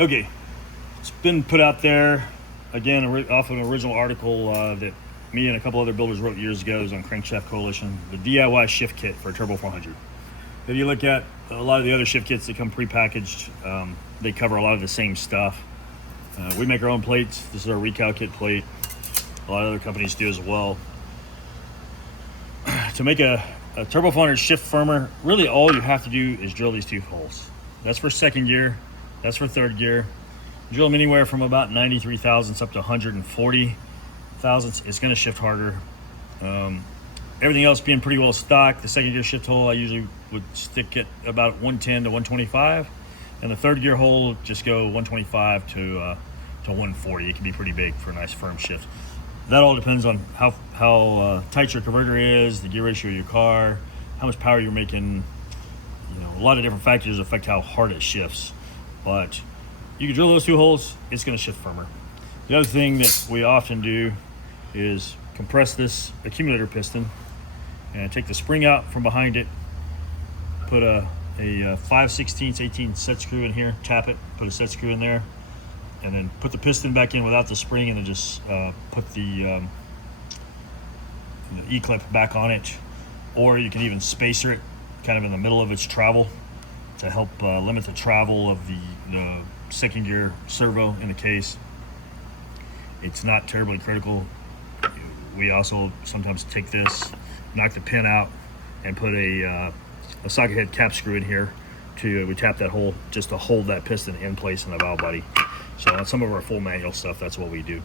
Okay, it's been put out there again off of an original article that me and a couple other builders wrote years ago. It was on Crankshaft Coalition, the DIY Shift Kit for a Turbo 400. If you look at a lot of the other shift kits that come prepackaged, they cover a lot of the same stuff. We make our own plates. This is our recal kit plate. A lot of other companies do as well. To make a Turbo 400 shift firmer, really all you have to do is drill these 2 holes. That's for second gear, that's for third gear. Drill them anywhere from about 93 thousandths up to 140 thousandths. It's gonna shift harder. Everything else being pretty well stocked. The second gear shift hole I usually would stick at about 110 to 125, and the third gear hole just go 125 to 140. It can be pretty big for a nice firm shift. That all depends on how tight your converter is, the gear ratio of your car, how much power you're making. A lot of different factors affect how hard it shifts. But you can drill those 2 holes, it's going to shift firmer. The other thing that we often do is compress this accumulator piston and take the spring out from behind it, put a 5/16 18 set screw in here, tap it, put a set screw in there, and then put the piston back in without the spring, and then just put the E-clip back on it. Or you can even spacer it kind of in the middle of its travel to help limit the travel of the second gear servo in the case. It's not terribly critical. We also sometimes take this, knock the pin out, and put a socket head cap screw in here. We tap that hole just to hold that piston in place in the valve body. So on some of our full manual stuff, that's what we do.